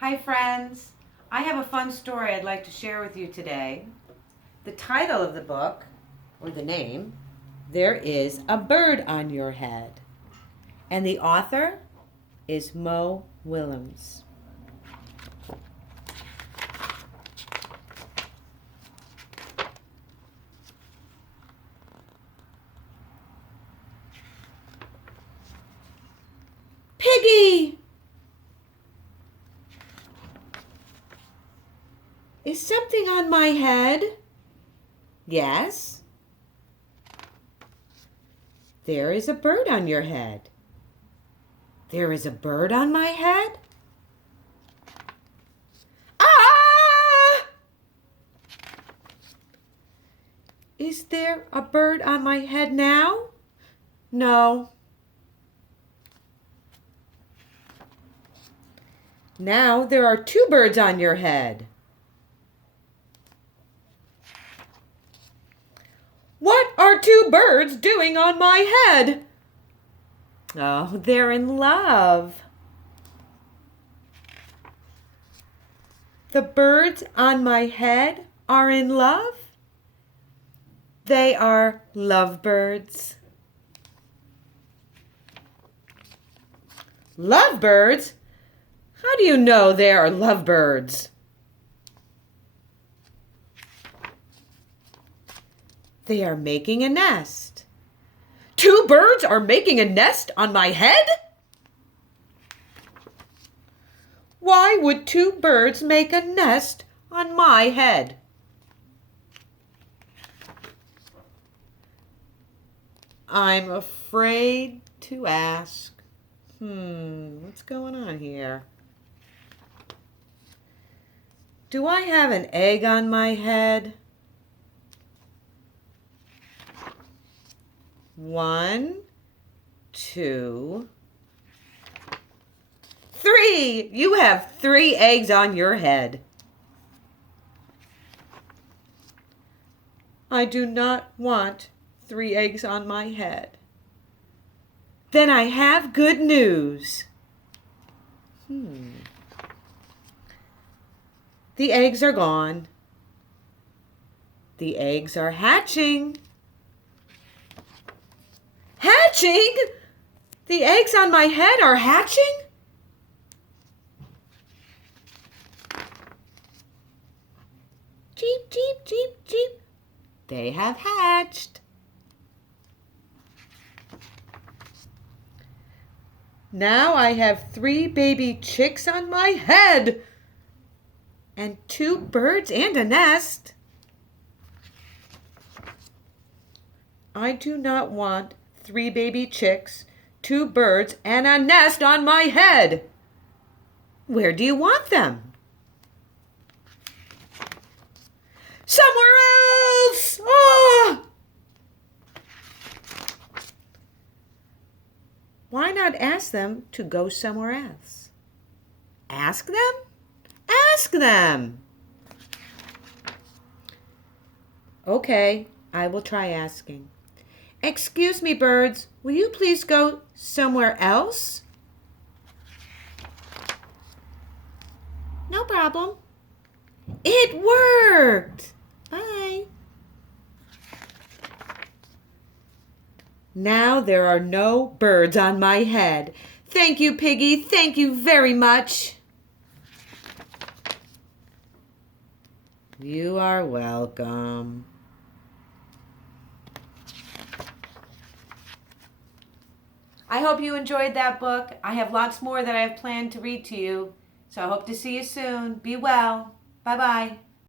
Hi friends, I have a fun story I'd like to share with you today. The title of the book, or the name, There is a Bird on Your Head. And the author is Mo Willems. Piggy! Is something on my head? Yes. There is a bird on your head. There is a bird on my head? Ah! Is there a bird on my head now? No. Now there are two birds on your head. What are two birds doing on my head? Oh, they're in love. The birds on my head are in love? They are lovebirds. Lovebirds? How do you know they are lovebirds? They are making a nest. Two birds are making a nest on my head? Why would two birds make a nest on my head? I'm afraid to ask. What's going on here? Do I have an egg on my head? 1, 2, 3. You have 3 eggs on your head. I do not want 3 eggs on my head. Then I have good news. The eggs are gone. The eggs are hatching. Hatching? The eggs on my head are hatching? Cheep, cheep, cheep, cheep. They have hatched. Now I have 3 baby chicks on my head and 2 birds and a nest. I do not want 3 baby chicks, 2 birds, and a nest on my head. Where do you want them? Somewhere else! Ah! Why not ask them to go somewhere else? Ask them? Ask them! Okay, I will try asking. Excuse me, birds, will you please go somewhere else? No problem. It worked! Bye. Now there are no birds on my head. Thank you, Piggy. Thank you very much. You are welcome. I hope you enjoyed that book. I have lots more that I have planned to read to you. So I hope to see you soon. Be well. Bye-bye.